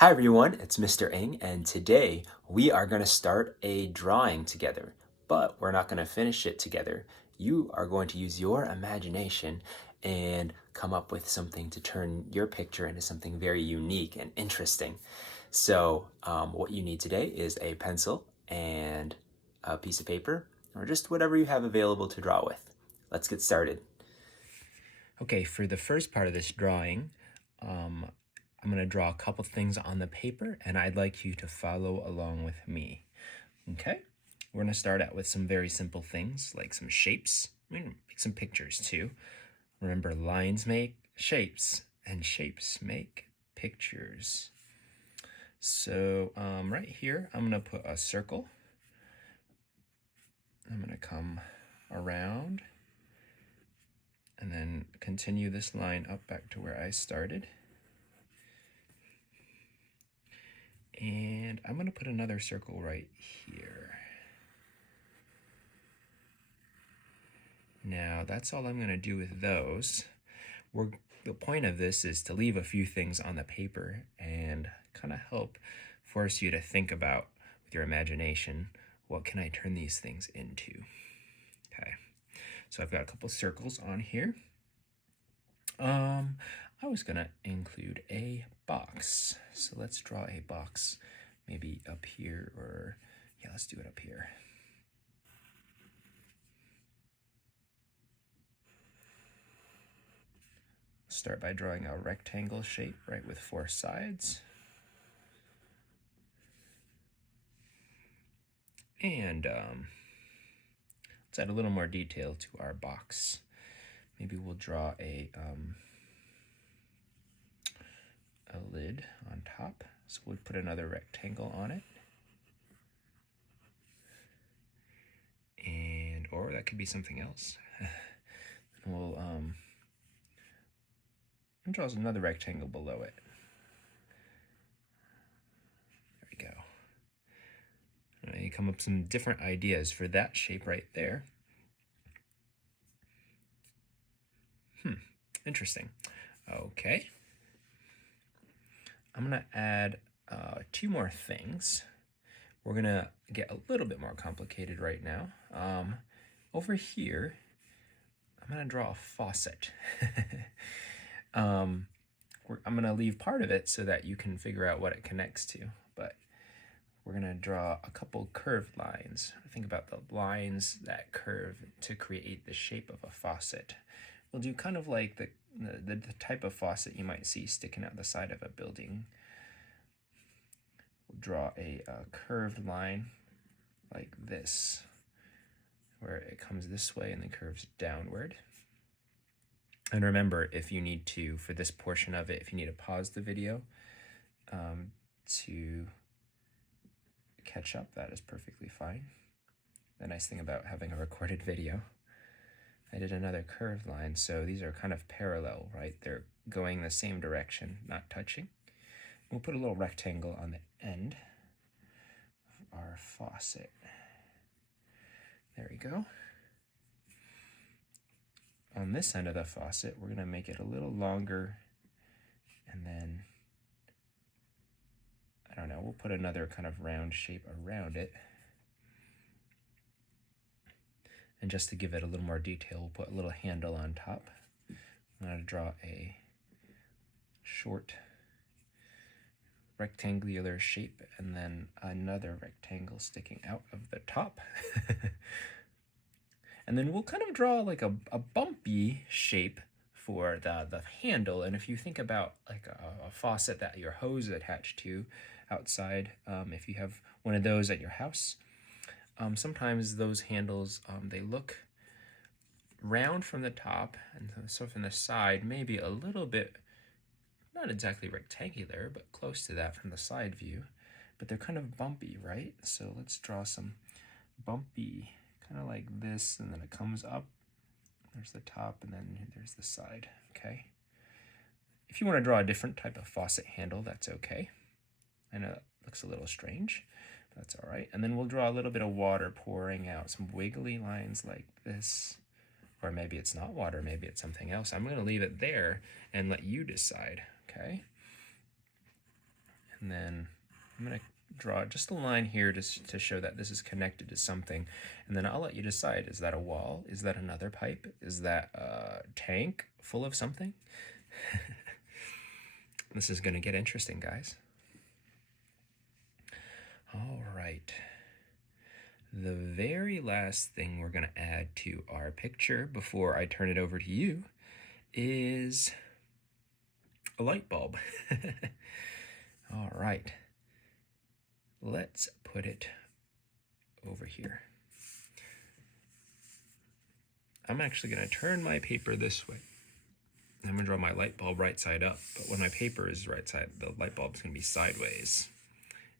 Hi everyone, it's Mr. Ing, and today we are going to start a drawing together, but we're not going to finish it together. You are going to use your imagination and come up with something to turn your picture into something very unique and interesting. So, what you need today is a pencil and a piece of paper, or just whatever you have available to draw with. Let's get started. Okay, for the first part of this drawing, I'm going to draw a couple things on the paper, and I'd like you to follow along with me. Okay? We're going to start out with some very simple things, like some shapes. We're going to make some pictures too. Remember, lines make shapes, and shapes make pictures. So right here, I'm going to put a circle. I'm going to come around and then continue this line up back to where I started. And I'm going to put another circle right here. Now, that's all I'm going to do with those. The point of this is to leave a few things on the paper and kind of help force you to think about, with your imagination, what can I turn these things into? Okay, so I've got a couple circles on here. I was going to include a box. So let's draw a box maybe up here, or yeah, let's do it up here. Start by drawing a rectangle shape, right, with 4 sides. And let's add a little more detail to our box. Maybe we'll draw a lid on top. So we'll put another rectangle on it. And, or that could be something else. And we'll draw another rectangle below it. There we go. And you come up with some different ideas for that shape right there. Interesting. Okay. I'm going to add 2 more things. We're going to get a little bit more complicated right now. Over here, I'm going to draw a faucet. I'm going to leave part of it so that you can figure out what it connects to, but we're going to draw a couple curved lines. Think about the lines that curve to create the shape of a faucet. We'll do kind of like the type of faucet you might see sticking out the side of a building. We'll draw a curved line like this, where it comes this way and then curves downward. And remember, if you need to, for this portion of it, if you need to pause the video to catch up, that is perfectly fine. The nice thing about having a recorded video. I did another curved line, so these are kind of parallel, right? They're going the same direction, not touching. We'll put a little rectangle on the end of our faucet. There we go. On this end of the faucet, we're going to make it a little longer, and then, I don't know, we'll put another kind of round shape around it. And just to give it a little more detail, we'll put a little handle on top. I'm going to draw a short rectangular shape and then another rectangle sticking out of the top. And then we'll kind of draw like a bumpy shape for the handle. And if you think about like a faucet that your hose is attached to outside, if you have one of those at your house, sometimes those handles, they look round from the top, and so from the side, maybe a little bit, not exactly rectangular, but close to that from the side view, but they're kind of bumpy, right? So let's draw some bumpy, kind of like this, and then it comes up. There's the top, and then there's the side, okay? If you want to draw a different type of faucet handle, that's okay. I know it looks a little strange. That's all right. And then we'll draw a little bit of water pouring out, some wiggly lines like this. Or maybe it's not water, maybe it's something else. I'm going to leave it there and let you decide, okay? And then I'm going to draw just a line here to show that this is connected to something. And then I'll let you decide, is that a wall? Is that another pipe? Is that a tank full of something? This is going to get interesting, guys. All right. The very last thing we're going to add to our picture before I turn it over to you is a light bulb. All right. Let's put it over here. I'm actually going to turn my paper this way. I'm going to draw my light bulb right side up, but when my paper is right side, the light bulb is going to be sideways.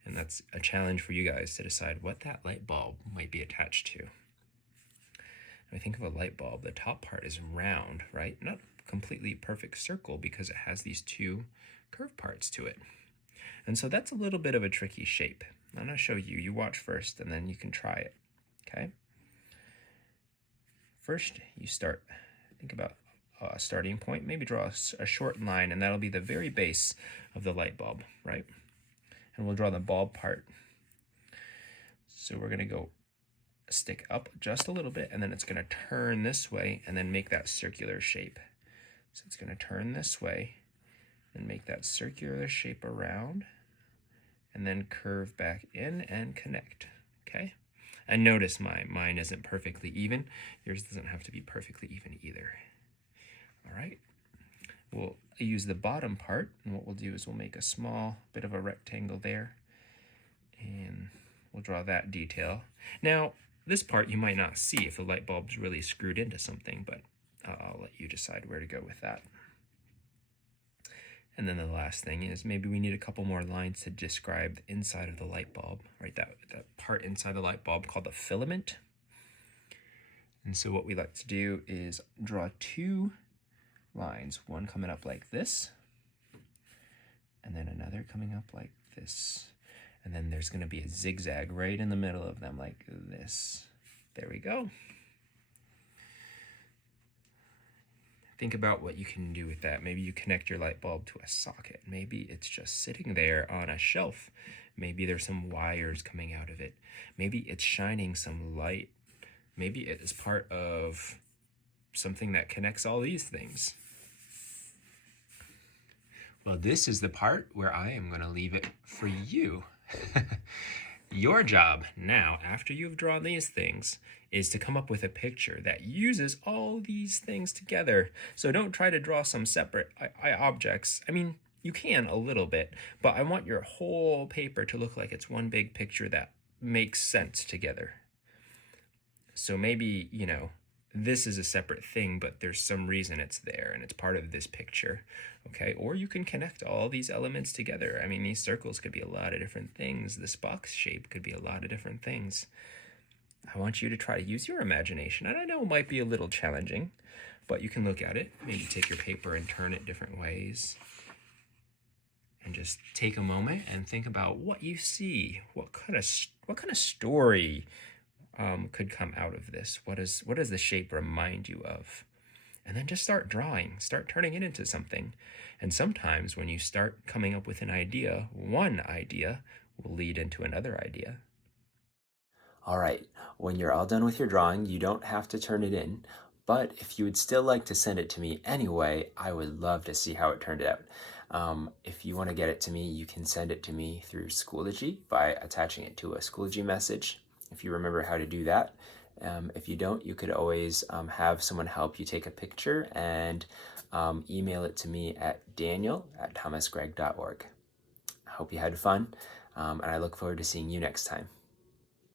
And that's a challenge for you guys to decide what that light bulb might be attached to. When I think of a light bulb, the top part is round, right? Not completely perfect circle because it has these two curved parts to it. And so that's a little bit of a tricky shape. I'm going to show you. You watch first, and then you can try it, okay? First, you start, think about a starting point. Maybe draw a short line, and that'll be the very base of the light bulb, right? And we'll draw the bulb part. So we're going to go stick up just a little bit, and then it's going to turn this way and then make that circular shape. So it's going to turn this way and make that circular shape around, and then curve back in and connect, okay? And notice mine isn't perfectly even. Yours doesn't have to be perfectly even either. All right, we'll use the bottom part, and what we'll do is we'll make a small bit of a rectangle there, and we'll draw that detail. Now, this part you might not see if the light bulb's really screwed into something, but I'll let you decide where to go with that. And then the last thing is maybe we need a couple more lines to describe the inside of the light bulb, right? That part inside the light bulb called the filament. And so what we like to do is draw two lines, one coming up like this, and then another coming up like this. And then there's going to be a zigzag right in the middle of them like this. There we go. Think about what you can do with that. Maybe you connect your light bulb to a socket. Maybe it's just sitting there on a shelf. Maybe there's some wires coming out of it. Maybe it's shining some light. Maybe it is part of something that connects all these things. Well, this is the part where I am going to leave it for you. Your job now, after you've drawn these things, is to come up with a picture that uses all these things together. So don't try to draw some separate objects. I mean, you can a little bit, but I want your whole paper to look like it's one big picture that makes sense together. So maybe, you know, this is a separate thing, but there's some reason it's there and it's part of this picture, okay? Or you can connect all these elements together. I mean, these circles could be a lot of different things. This box shape could be a lot of different things. I want you to try to use your imagination. And I know it might be a little challenging, but you can look at it. Maybe take your paper and turn it different ways. And just take a moment and think about what you see. What kind of story could come out of this? What does the shape remind you of? And then just start drawing, start turning it into something. And sometimes when you start coming up with an idea, one idea will lead into another idea. All right, when you're all done with your drawing, you don't have to turn it in, but if you would still like to send it to me anyway, I would love to see how it turned out. If you want to get it to me, you can send it to me through Schoology by attaching it to a Schoology message, if you remember how to do that. If you don't, you could always have someone help you take a picture and email it to me at daniel@thomasgregg.org. I hope you had fun, and I look forward to seeing you next time.